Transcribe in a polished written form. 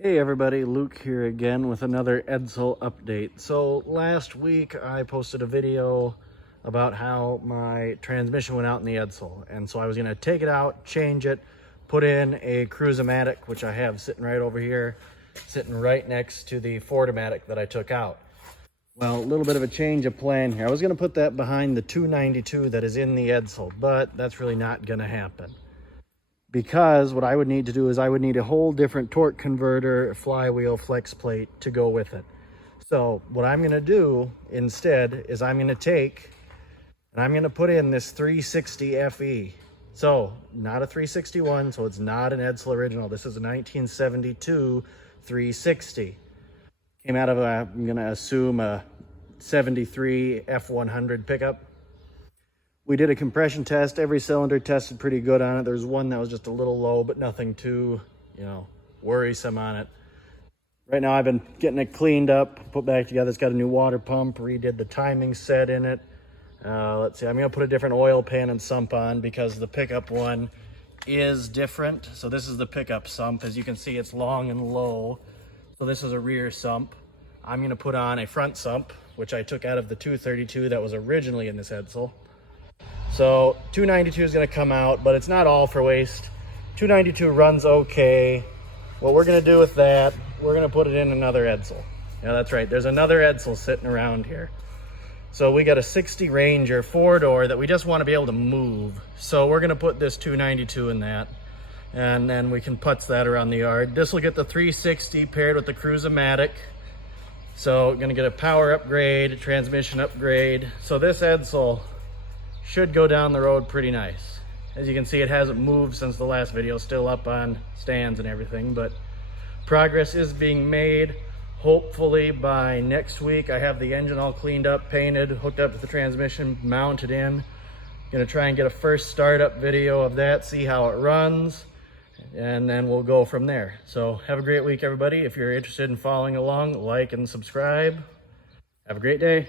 Hey everybody, Luke here again with another Edsel update. So last week I posted a video about how my transmission went out in the Edsel. And so I was gonna take it out, change it, put in a Cruise-O-Matic, which I have sitting right over here, sitting right next to the Ford-O-Matic that I took out. Well, a little bit of a change of plan here. I was gonna put that behind the 292 that is in the Edsel, but that's really not gonna happen. Because what I would need to do is I would need a whole different torque converter, flywheel, flex plate to go with it. So what I'm gonna do instead is I'm gonna take and I'm gonna put in this 360 FE. So not a 361, so it's not an Edsel original. This is a 1972 360. Came out of I'm gonna assume a 73 F100 pickup. We did a compression test. Every cylinder tested pretty good on it. There's one that was just a little low, but nothing too, worrisome on it. Right now I've been getting it cleaned up, put back together. It's got a new water pump, redid the timing set in it. Let's see, I'm gonna put a different oil pan and sump on because the pickup one is different. So this is the pickup sump. As you can see, it's long and low. So this is a rear sump. I'm gonna put on a front sump, which I took out of the 232 that was originally in this Edsel. So 292 is going to come out, but it's not all for waste. 292 runs okay. What we're going to do with that, we're going to put it in another Edsel. Yeah, that's right. There's another Edsel sitting around here. So we got a 60 Ranger 4-door that we just want to be able to move. So we're going to put this 292 in that, and then we can putz that around the yard. This will get the 360 paired with the Cruise-O-Matic. So going to get a power upgrade, a transmission upgrade. So this Edsel should go down the road pretty nice. As you can see, it hasn't moved since the last video, still up on stands and everything, but progress is being made. Hopefully by next week, I have the engine all cleaned up, painted, hooked up to the transmission, mounted in. Gonna try and get a first startup video of that, see how it runs, and then we'll go from there. So have a great week, everybody. If you're interested in following along, like and subscribe. Have a great day.